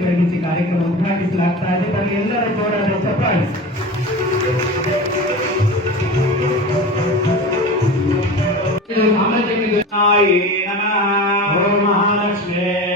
ಬೆಳಗಿಸಿ ಕಾರ್ಯಕ್ರಮ ಉದ್ಘಾಟಿಸಲಾಗ್ತಾ ಇದೆ. ಬನ್ನಿ ಎಲ್ಲರ ಜೋರಾದ ಚಪ್ಪಾಳೆ ಕನ್ಯಾಯೇ ನಮಃ. ಮಹಾಲಕ್ಷ್ಮೇ.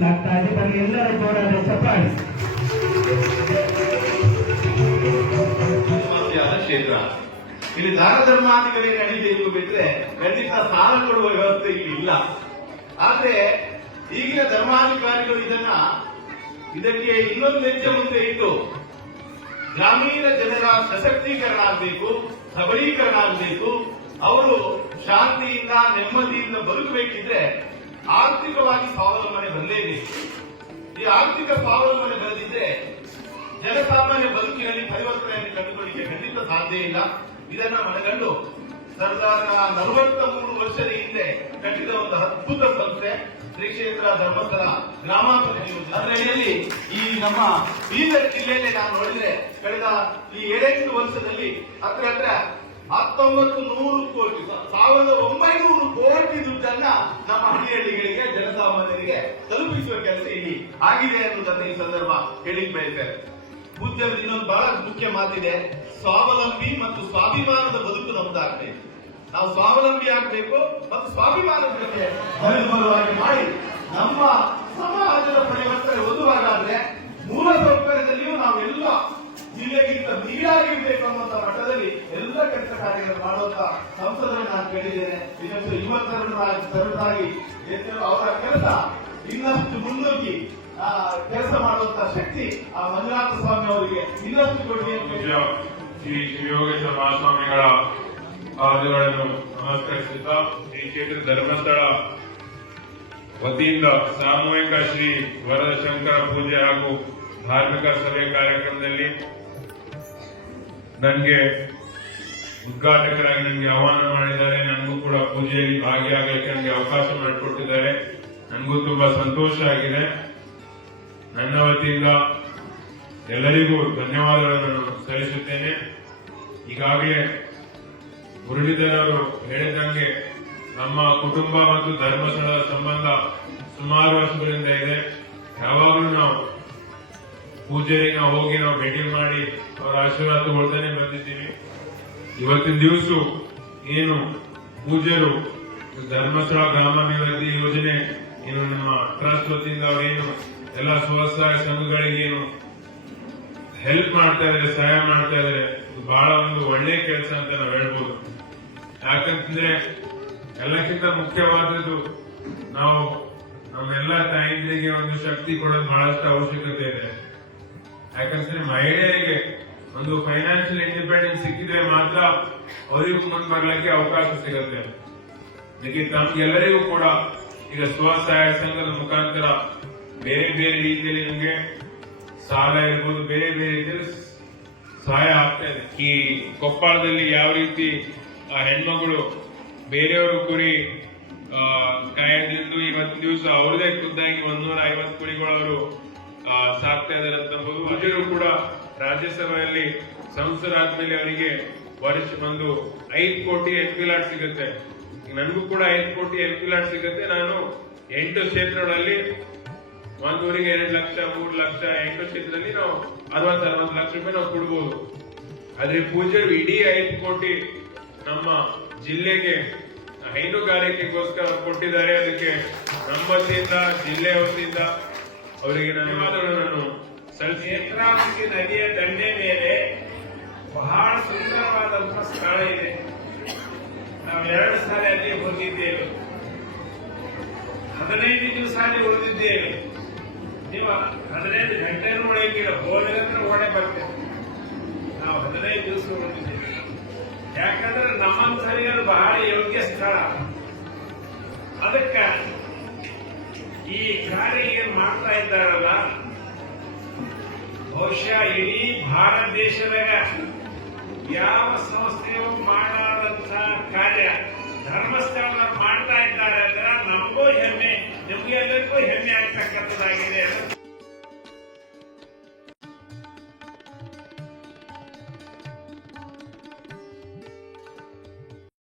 ಕಾರ್ಯಕ್ರಮ ಇದೆ. ಬನ್ನಿ, ಎಲ್ಲರ ಜೋರಾದ ಸಮಸ್ಯೆಯಾದ ಕ್ಷೇತ್ರ ಇಲ್ಲಿ ದಾನ ಧರ್ಮಾಧಿಕಾರಿ ನಡೀಬೇಕು ಬಿಟ್ರೆ ಖಂಡಿತ ಸಾಲ ಕೊಡುವ ವ್ಯವಸ್ಥೆ ಇಲ್ಲಿ ಇಲ್ಲ. ಆದ್ರೆ ಈಗಿನ ಧರ್ಮಾಧಿಕಾರಿಗಳು ಇದನ್ನ ಇದಕ್ಕೆ ಇನ್ನೊಂದು ಹೆಜ್ಜೆ ಮುಂದೆ ಇಟ್ಟು ಗ್ರಾಮೀಣ ಜನರ ಸಶಕ್ತೀಕರಣ ಆಗಬೇಕು, ಸಬಲೀಕರಣ ಆಗಬೇಕು. ಅವರು ಶಾಂತಿಯಿಂದ, ನೆಮ್ಮದಿಯಿಂದ ಬದುಕಬೇಕಿದ್ರೆ ಆರ್ಥಿಕವಾಗಿ ಸ್ವಾವಲಂಬನೆ ಬರಲೇಬೇಕು ಈ ಆರ್ಥಿಕ ಸ್ವಾವಲಂಬನೆ ಬರದಿದ್ರೆ ಜನಸಾಮಾನ್ಯ ಬದುಕಿನಲ್ಲಿ ಪರಿವರ್ತನೆಯನ್ನು ಕಂಡುಕೊಳ್ಳಿಕ್ಕೆ ಖಂಡಿತ ಸಾಧ್ಯ ಇಲ್ಲ. ಇದನ್ನ ಮನಗಂಡು ಸರ್ದಾರ ನಲವತ್ತ ಮೂರು ವರ್ಷದ ಹಿಂದೆ ಕಟ್ಟಿದ ಒಂದು ಅದ್ಭುತ ಸಂಸ್ಥೆ ಶ್ರೀ ಕ್ಷೇತ್ರ ಧರ್ಮಸ್ಥಳ ಗ್ರಾಮಾಂತರ ಯೋಜನೆಯಲ್ಲಿ ಈ ನಮ್ಮ ಬೀದರ್ ಜಿಲ್ಲೆಯಲ್ಲಿ ನಾನು ನೋಡಿದ್ರೆ, ಕಳೆದ ಈ ಏಳೆಂಟು ವರ್ಷದಲ್ಲಿ ಹತ್ರ ಹತ್ರ ಹತ್ತೊಂಬತ್ತು ನೂರು ಕೋಟಿ ಸಾವಿರದ ಒಂಬೈನೂರು ಕೋಟಿ ದುಡ್ಡನ್ನ ನಮ್ಮ ಹಳ್ಳಿ ಹಳ್ಳಿಗಳಿಗೆ ಜನಸಾಮಾನ್ಯರಿಗೆ ತಲುಪಿಸುವ ಕೆಲಸ ಇಲ್ಲಿ ಆಗಿದೆ ಅನ್ನೋದನ್ನ ಈ ಸಂದರ್ಭ ಹೇಳಿ ಬಯಸ್ತೇನೆ. ಉದ್ಯಮದ ಇನ್ನೊಂದು ಬಹಳ ಮುಖ್ಯ ಮಾತಿದೆ. ಸ್ವಾವಲಂಬಿ ಮತ್ತು ಸ್ವಾಭಿಮಾನದ ಬದುಕು ನಮ್ದಾಗಿದೆ ನಾವು ಸ್ವಾವಲಂಬಿ ಆಗಬೇಕು ಮತ್ತು ಸ್ವಾಭಿಮಾನದ ಜೊತೆ ಬಲವಾಗಿ ಮಾಡಿ ನಮ್ಮ ಸಮಾಜದ ಪರಿವರ್ತನೆ ಒದುವಾಗಾದ್ರೆ ಮೂಲ ಸೌಕರ್ಯದಲ್ಲಿಯೂ ನಾವೆಲ್ಲ ಜಿಲ್ಲೆಗಿಂತ ನೀರಾಗಿರ್ಬೇಕು ಅನ್ನುವಂತ ಮಟ್ಟದಲ್ಲಿ ಕಾರ್ಯಗಳನ್ನು ಮಾಡುವಂತ ಸಂಸದರನ್ನು ನಾನು ಕೇಳಿದ್ದೇನೆ. ಇನ್ನಷ್ಟು ಯುವಕರನ್ನು ತರುಣರಾಗಿ ಅವರ ಕೆಲಸ ಇನ್ನಷ್ಟು ಮುನ್ನುಗ್ಗಿ ಕೆಲಸ ಮಾಡುವಂತ ಶಕ್ತಿ ಆ ಮಂಜುನಾಥ ಸ್ವಾಮಿ ಅವರಿಗೆ ಇನ್ನಷ್ಟು ಕೊಡುಗೆ ಮಹಾಸ್ವಾಮಿಗಳ ಪಾದಗಳನ್ನು ನಮಸ್ಕರಿಸುತ್ತಾ ಈ ಕ್ಷೇತ್ರ ಧರ್ಮಸ್ಥಳ ವತಿಯಿಂದ ಸಾಮೂಹಿಕ ಶ್ರೀ ವರದ ಶಂಕರ ಪೂಜೆ ಹಾಗೂ ಧಾರ್ಮಿಕ ಸಭೆ ಕಾರ್ಯಕ್ರಮದಲ್ಲಿ ನನಗೆ ಉದ್ಘಾಟಕರಾಗಿ ನನಗೆ ಆಹ್ವಾನ ಮಾಡಿದ್ದಾರೆ. ನನಗೂ ಕೂಡ ಪೂಜೆಯಲ್ಲಿ ಭಾಗಿಯಾಗಲಿಕ್ಕೆ ನನಗೆ ಅವಕಾಶ ಮಾಡಿಕೊಟ್ಟಿದ್ದಾರೆ. ನನಗೂ ತುಂಬಾ ಸಂತೋಷ ಆಗಿದೆ. ನನ್ನ ವತಿಯಿಂದ ಎಲ್ಲರಿಗೂ ಧನ್ಯವಾದಗಳನ್ನು ಸಲ್ಲಿಸುತ್ತೇನೆ. ಈಗಾಗಲೇ ಮುರಳೀಧರ್ ಅವರು ಹೇಳಿದಂಗೆ ನಮ್ಮ ಕುಟುಂಬ ಮತ್ತು ಧರ್ಮಸ್ಥಳದ ಸಂಬಂಧ ಸುಮಾರು ವರ್ಷಗಳಿಂದ ಇದೆ. ಯಾವಾಗಲೂ ನಾವು ಪೂಜೆಗೆ ನಾವು ಹೋಗಿ ನಾವು ಭೇಟಿ ಮಾಡಿ ಅವರ ಆಶೀರ್ವಾದ ತಗೊಳ್ತಾನೆ ಬಂದಿದ್ದೀವಿ. ಇವತ್ತಿನ ದಿವಸ ಏನು ಪೂಜ್ಯರು ಧರ್ಮಸ್ಥಳ ಗ್ರಾಮಾಭಿವೃದ್ಧಿ ಯೋಜನೆ, ಏನು ನಮ್ಮ ಟ್ರಸ್ಟ್ ವತಿಯಿಂದ ಅವರೇನು ಎಲ್ಲ ಸ್ವಸಹಾಯ ಸಂಘಗಳಿಗೆ ಏನು ಹೆಲ್ಪ್ ಮಾಡ್ತಾ ಸಹಾಯ ಮಾಡ್ತಾ ಇದಾರೆ, ಇದು ಬಹಳ ಒಂದು ಒಳ್ಳೆ ಕೆಲಸ ಅಂತ ನಾವು ಹೇಳ್ಬೋದು. ಯಾಕಂತಂದ್ರೆ ಎಲ್ಲಕ್ಕಿಂತ ಮುಖ್ಯವಾದದ್ದು ನಾವು ನಮ್ಮೆಲ್ಲ ತಾಯಂದಿರಿಗೆ ಒಂದು ಶಕ್ತಿ ಕೊಡೋದು ಬಹಳಷ್ಟು ಅವಶ್ಯಕತೆ ಇದೆ. ಯಾಕಂದ್ರೆ ಮಹಿಳೆಯರಿಗೆ ಒಂದು ಫೈನಾನ್ಷಿಯಲ್ ಇಂಡಿಪೆಂಡೆನ್ಸ್ ಸಿಕ್ಕಿದ್ರೆ ಮಾತ್ರ ಅವರಿಗೂ ಮುಂದೆ ಬರ್ಲಿಕ್ಕೆ ಅವಕಾಶ ಸಿಗುತ್ತೆ. ಅದಕ್ಕೆ ತಮ್ಗೆಲ್ಲರಿಗೂ ಕೂಡ ಈಗ ಸ್ವಸಹಾಯ ಸಂಘದ ಮುಖಾಂತರ ಬೇರೆ ಬೇರೆ ರೀತಿಯಲ್ಲಿ ನಿಮಗೆ ಸಾಲ ಇರ್ಬೋದು ಬೇರೆ ಬೇರೆ ರೀತಿಯಲ್ಲಿ ಸಹಾಯ ಆಗ್ತಾ ಇದೆ. ಈ ಕೊಪ್ಪಳದಲ್ಲಿ ಯಾವ ರೀತಿ ಆ ಹೆಣ್ಮಗಳು ಬೇರೆಯವರು ಕುರಿ ಆ, ಇವತ್ತು ದಿವಸ ಅವ್ರದೇ ಖುದ್ದಾಗಿ ಒಂದೂರ ಐವತ್ತು ಕುರಿಗಳವರು ಸಾಕ್ತಾ ಇದಾರೆ ಅಂತ ಕೂಡ ರಾಜ್ಯಸಭೆಯಲ್ಲಿ ಸಂಸದರಾದ್ಮೇಲೆ ಅವರಿಗೆ ವರ್ಷ ಒಂದು ಐದು ಕೋಟಿ ಎಂ ಪಿ ಲಾಟ್ ಸಿಗುತ್ತೆ. ನನಗೂ ಕೂಡ ಐದು ಕೋಟಿ ಎಂ ಪಿ ಲಾಟ್ ಸಿಗುತ್ತೆ. ನಾನು ಎಂಟು ಕ್ಷೇತ್ರಗಳಲ್ಲಿ ಒಂದೂರಿಗೆ ಎರಡು ಲಕ್ಷ, ಮೂರು ಲಕ್ಷ, ಎಂಟು ಕ್ಷೇತ್ರದಲ್ಲಿ ನಾವು ಅರವತ್ತು ಅರವತ್ತು ಲಕ್ಷ ರೂಪಾಯಿ ನಾವು ಕೊಡ್ಬೋದು. ಆದ್ರೆ ಪೂಜೆ ಇಡೀ ಐದು ಕೋಟಿ ನಮ್ಮ ಜಿಲ್ಲೆಗೆ ಹೈನುಗಾರಿಕೆಗೋಸ್ಕರ ಕೊಟ್ಟಿದ್ದಾರೆ. ಅದಕ್ಕೆ ನಮ್ಮ ವತಿಯಿಂದ ಜಿಲ್ಲೆ ವತಿಯಿಂದ ಅವರಿಗೆ ಧನ್ಯವಾದಗಳು ನಾನು. ನೇತ್ರಾವತಿ ನದಿಯ ದಂಡೆ ಮೇಲೆ ಬಹಳ ಸುಂದರವಾದಂತಹ ಸ್ಥಳ ಇದೆ. ನಾವು ಎರಡು ಸಾರಿ ಅಲ್ಲಿ ಹೋಗಿದ್ದೇವೆ. ಹದಿನೈದು ದಿವಸ ಅಲ್ಲಿ ಉಳಿದಿದ್ದೇವೆ. ನೀವು ಹದಿನೈದು ಗಂಟೆನೂ ಒಳಗಿಲ್ಲ, ಹೋದ್ರೆ ಹೊಡೆ ಬರ್ತೇವೆ ನಾವು ಹದಿನೈದು ದಿವಸ ಉಳಿದಿದ್ದೇವೆ. ಯಾಕಂದ್ರೆ ನಮ್ಮ ಅದು ಬಹಳ ಯೋಗ್ಯ ಸ್ಥಳ. ಅದಕ್ಕ ಈ ಕಾರ್ಯ ಏನ್ ಮಾಡ್ತಾ ಇದ್ದಾರಲ್ಲ ಬಹುಶಃ ಇಡೀ ಭಾರತ ದೇಶದಾಗ ಯಾವ ಸಂಸ್ಥೆಯು ಮಾಡಾದಂತಹ ಕಾರ್ಯ ಧರ್ಮಸ್ಥಳ ಮಾಡ್ತಾ ಇದ್ದಾರೆ ಅಂದ್ರೆ ನಮಗೂ ಹೆಮ್ಮೆ.